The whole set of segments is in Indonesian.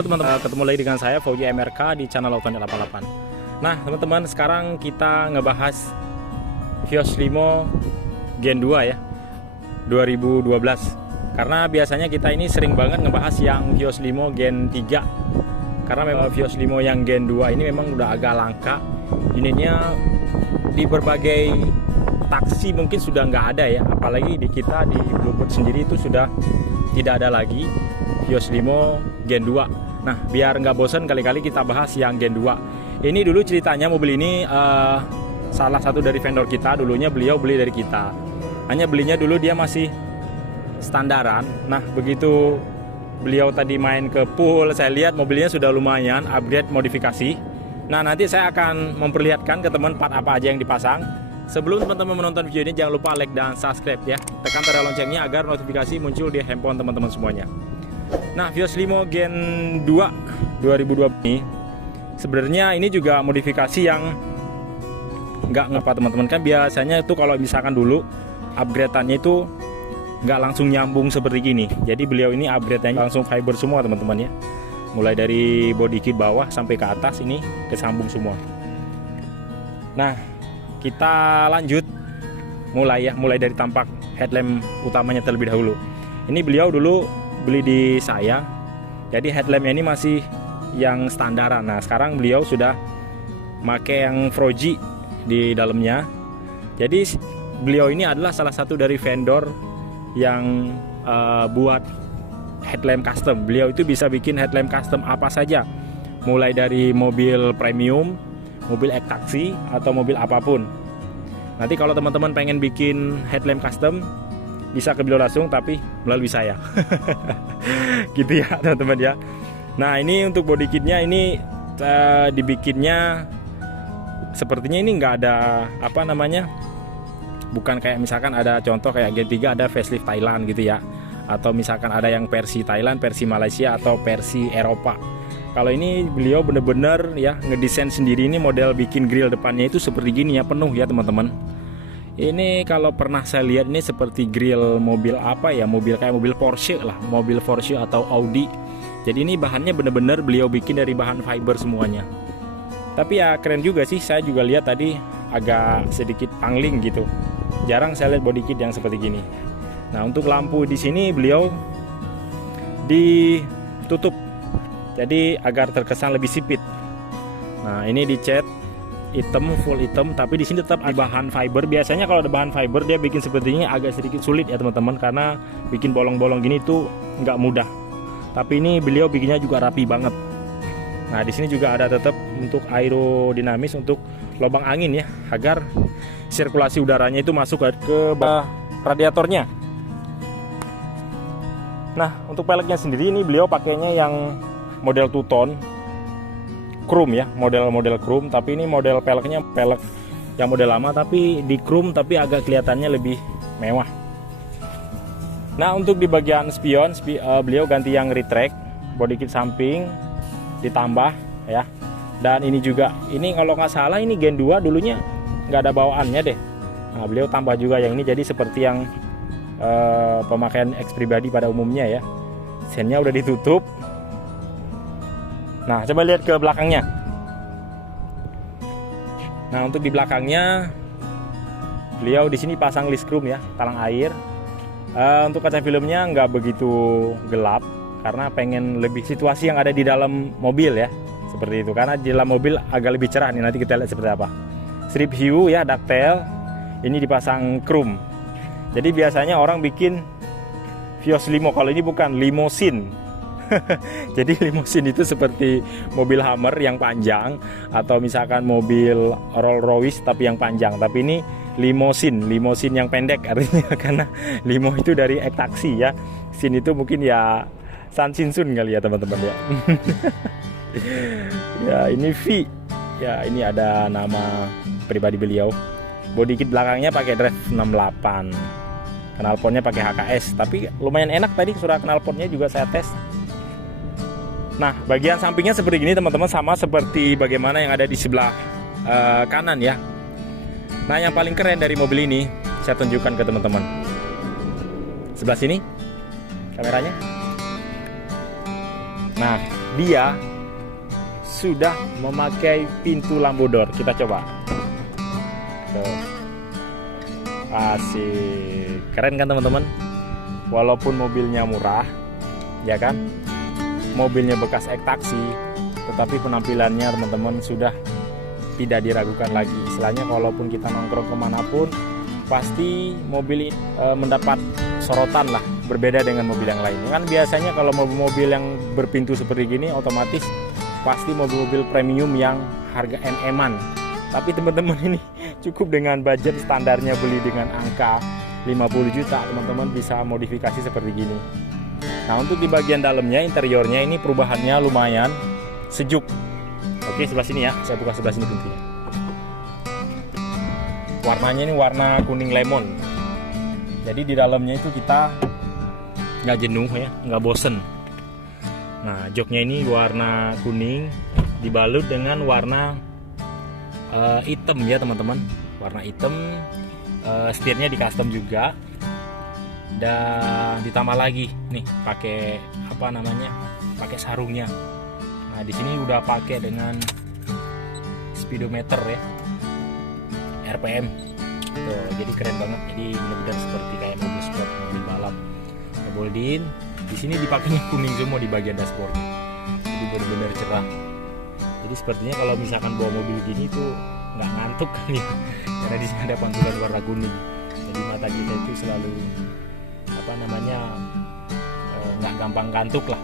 Halo teman-teman, ketemu lagi dengan saya Fauji MRK di channel Auto 88. Nah teman-teman, sekarang kita ngebahas Vios Limo Gen 2 ya 2012. Karena biasanya kita ini sering banget ngebahas yang Vios Limo Gen 3. Karena memang Vios Limo yang Gen 2 ini memang udah agak langka. Ininya di berbagai taksi mungkin sudah nggak ada ya. Apalagi di kita di Bluebird sendiri itu sudah tidak ada lagi Vios Limo Gen 2. Nah biar nggak bosan, kali-kali kita bahas yang Gen 2. Ini dulu ceritanya mobil ini salah satu dari vendor kita. Dulunya beliau beli dari kita. Hanya belinya dulu dia masih standaran. Nah begitu beliau tadi main ke pool, saya lihat mobilnya sudah lumayan upgrade modifikasi. Nah nanti saya akan memperlihatkan ke teman part apa aja yang dipasang. Sebelum teman-teman menonton video ini, jangan lupa like dan subscribe ya. Tekan tanda loncengnya agar notifikasi muncul di handphone teman-teman semuanya. Nah Vios Limo Gen 2 2020 ini sebenarnya ini juga modifikasi yang nggak ngapa teman-teman. Kan biasanya itu kalau misalkan dulu upgrade-annya itu nggak langsung nyambung seperti gini. Jadi beliau ini upgrade-nya langsung fiber semua teman-teman ya. Mulai dari body kit bawah sampai ke atas ini kesambung semua. Nah kita lanjut mulai dari tampak headlamp utamanya terlebih dahulu. Ini beliau dulu beli di saya, jadi headlampnya ini masih yang standaran. Nah sekarang beliau sudah pakai yang Fuji di dalamnya. Jadi beliau ini adalah salah satu dari vendor yang buat headlamp custom. Beliau itu bisa bikin headlamp custom apa saja, mulai dari mobil premium, mobil taksi atau mobil apapun. Nanti kalau teman-teman pengen bikin headlamp custom bisa ke beliau langsung, tapi melalui saya. Gitu ya teman-teman ya. Nah ini untuk body kitnya ini dibikinnya sepertinya ini nggak ada apa namanya, bukan kayak misalkan ada contoh kayak Gen 3 ada facelift Thailand gitu ya, atau misalkan ada yang versi Thailand, versi Malaysia atau versi Eropa. Kalau ini beliau bener-bener ya ngedesain sendiri. Ini model bikin grill depannya itu seperti gini ya, penuh ya teman-teman. Ini kalau pernah saya lihat ini seperti grill mobil apa ya, mobil kayak mobil Porsche lah, mobil Porsche atau Audi. Jadi ini bahannya bener-bener beliau bikin dari bahan fiber semuanya. Tapi ya keren juga sih, saya juga lihat tadi agak sedikit pangling gitu. Jarang saya lihat body kit yang seperti gini. Nah untuk lampu di sini beliau ditutup, jadi agar terkesan lebih sipit. Nah ini dicat hitam, full hitam, tapi di sini tetap ada bahan fiber. Biasanya kalau ada bahan fiber dia bikin seperti ini agak sedikit sulit ya teman-teman, karena bikin bolong-bolong gini tuh nggak mudah. Tapi ini beliau bikinnya juga rapi banget. Nah di sini juga ada tetap untuk aerodinamis, untuk lubang angin ya, agar sirkulasi udaranya itu masuk ke radiatornya. Nah untuk peleknya sendiri ini beliau pakainya yang model two-tone chrome ya, model chrome. Tapi ini model peleknya pelek yang model lama tapi di chrome, tapi agak kelihatannya lebih mewah. Nah untuk di bagian spion beliau ganti yang retract, body kit samping ditambah ya. Dan ini juga, ini kalau nggak salah ini Gen 2 dulunya nggak ada bawaannya deh. Nah beliau tambah juga yang ini, jadi seperti yang pemakaian X pribadi pada umumnya ya. Sennya udah ditutup. Nah coba lihat ke belakangnya. Nah untuk di belakangnya beliau di sini pasang list chrome ya, talang air. Untuk kaca filmnya nggak begitu gelap, karena pengen lebih situasi yang ada di dalam mobil ya, seperti itu. Karena di dalam mobil agak lebih cerah nih, nanti kita lihat seperti apa. Strip hue ya, ductile. Ini dipasang chrome. Jadi biasanya orang bikin Vios Limo, kalau ini bukan limousine. Jadi limousine itu seperti mobil Hummer yang panjang, atau misalkan mobil Rolls Royce tapi yang panjang. Tapi ini limousine yang pendek artinya, karena limo itu dari taksi ya. Sin itu mungkin ya Sansinsun kali ya teman-teman ya. Ya ini V. Ya ini ada nama pribadi beliau. Body kit belakangnya pakai drive 68. Knalpotnya pakai HKS, tapi lumayan enak tadi suara knalpotnya juga saya tes. Nah bagian sampingnya seperti gini teman-teman, sama seperti bagaimana yang ada di sebelah kanan ya. Nah yang paling keren dari mobil ini saya tunjukkan ke teman-teman. Sebelah sini kameranya. Nah dia sudah memakai pintu lampu door. Kita coba. Tuh. Asik. Keren kan teman-teman? Walaupun mobilnya murah, ya kan? Mobilnya bekas ektaksi, tetapi penampilannya teman-teman sudah tidak diragukan lagi. Istilahnya walaupun kita nongkrong kemanapun, pasti mobil mendapat sorotan lah, berbeda dengan mobil yang lain. Kan biasanya kalau mobil-mobil yang berpintu seperti gini, otomatis pasti mobil-mobil premium yang harga MM-an. Tapi teman-teman ini cukup dengan budget standarnya beli dengan angka 50 juta, teman-teman bisa modifikasi seperti gini. Nah, untuk di bagian dalamnya, interiornya ini perubahannya lumayan sejuk. Oke, sebelah sini ya, saya buka sebelah sini pintunya. Warnanya ini warna kuning lemon. Jadi di dalamnya itu kita nggak jenuh ya, nggak bosen. Nah, joknya ini warna kuning dibalut dengan warna hitam ya teman-teman. Warna hitam, setirnya di custom juga. Dan ditambah lagi nih pakai apa namanya? Pakai sarungnya. Nah, di sini udah pakai dengan speedometer ya, RPM. Tuh, jadi keren banget. Jadi benar-benar seperti kayak mobil sport, mobil balap. Boldin. Di sini dipakainya kuning semua di bagian dashboard. Jadi benar-benar cerah. Jadi sepertinya kalau misalkan bawa mobil gini tuh nggak ngantuk kan ya, karena di sini ada pantulan warna kuning. Jadi mata kita itu selalu apa namanya nggak gampang ngantuk lah.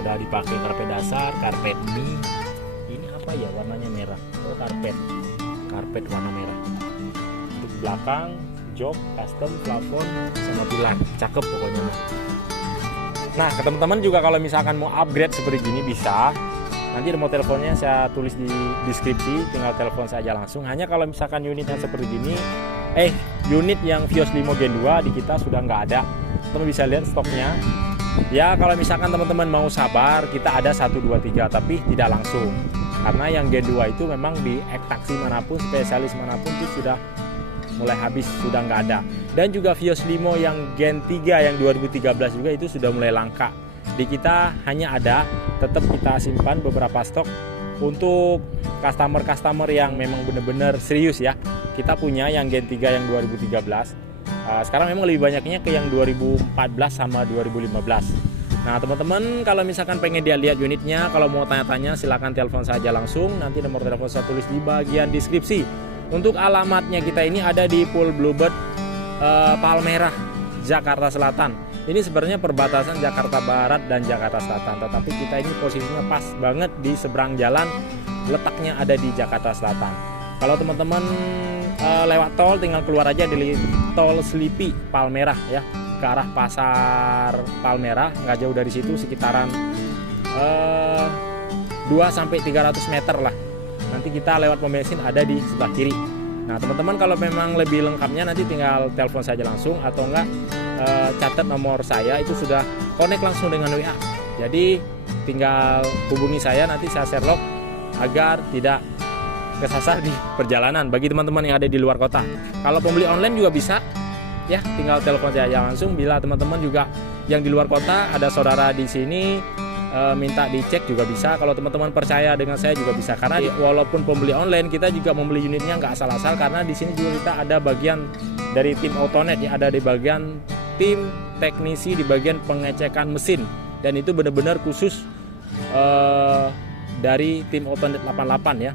Ada dipakai karpet dasar, karpet mie. Ini apa ya, warnanya merah. Oh, karpet warna merah. Untuk belakang, jok, custom, plafon, sama pilar. Cakep pokoknya. Nah, ke teman-teman juga kalau misalkan mau upgrade seperti gini bisa. Nanti nomor teleponnya saya tulis di deskripsi, tinggal telepon saja langsung. Hanya kalau misalkan unit yang seperti gini, unit yang Vios Limo Gen 2 di kita sudah nggak ada. Teman bisa lihat stoknya. Ya, kalau misalkan teman-teman mau sabar, kita ada 1, 2, 3, tapi tidak langsung. Karena yang Gen 2 itu memang di ektaksi manapun, spesialis manapun itu sudah mulai habis, sudah nggak ada. Dan juga Vios Limo yang Gen 3 yang 2013 juga itu sudah mulai langka. Di kita hanya ada, tetap kita simpan beberapa stok untuk customer-customer yang memang benar-benar serius ya. Kita punya yang Gen 3 yang 2013. Sekarang memang lebih banyaknya ke yang 2014 sama 2015. Nah teman-teman, kalau misalkan pengen dia lihat unitnya, kalau mau tanya-tanya silahkan telepon saja langsung. Nanti nomor telepon saya tulis di bagian deskripsi. Untuk alamatnya kita ini ada di Pool Bluebird, Palmerah, Jakarta Selatan. Ini sebenarnya perbatasan Jakarta Barat dan Jakarta Selatan, tetapi kita ini posisinya pas banget di seberang jalan, letaknya ada di Jakarta Selatan. Kalau teman-teman lewat tol, tinggal keluar aja di tol Selipi Palmerah ya, ke arah pasar Palmerah, nggak jauh dari situ, sekitaran 2-300 meter lah. Nanti kita lewat pom bensin ada di sebelah kiri. Nah teman-teman, kalau memang lebih lengkapnya nanti tinggal telepon saja langsung, atau enggak catat nomor saya, itu sudah connect langsung dengan WA. Jadi tinggal hubungi saya, nanti saya share log agar tidak kesasar di perjalanan bagi teman-teman yang ada di luar kota. Kalau pembeli online juga bisa ya, tinggal telepon saya langsung. Bila teman-teman juga yang di luar kota ada saudara di sini, minta dicek juga bisa. Kalau teman-teman percaya dengan saya juga bisa, karena walaupun pembeli online, kita juga membeli unitnya nggak asal-asal, karena di sini juga kita ada bagian dari tim Autonet ya, ada di bagian tim teknisi di bagian pengecekan mesin, dan itu benar-benar khusus dari tim Autonet 88 ya.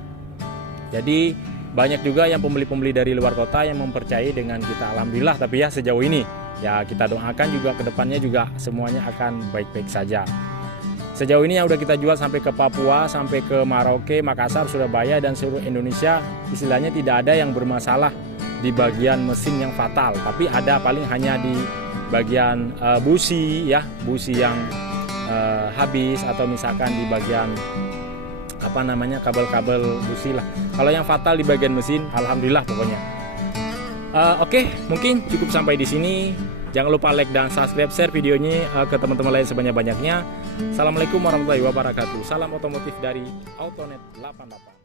Jadi banyak juga yang pembeli-pembeli dari luar kota yang mempercayai dengan kita, alhamdulillah. Tapi ya sejauh ini ya kita doakan juga kedepannya juga semuanya akan baik-baik saja. Sejauh ini yang udah kita jual sampai ke Papua, sampai ke Merauke, Makassar, Surabaya, dan seluruh Indonesia, istilahnya tidak ada yang bermasalah di bagian mesin yang fatal. Tapi ada paling hanya di bagian busi ya, busi yang habis, atau misalkan di bagian apa namanya, kabel-kabel busi lah. Kalau yang fatal di bagian mesin, alhamdulillah pokoknya. Oke, mungkin cukup sampai di sini. Jangan lupa like dan subscribe, share videonya ke teman-teman lain sebanyak-banyaknya. Assalamualaikum warahmatullahi wabarakatuh. Salam otomotif dari Autonet 88.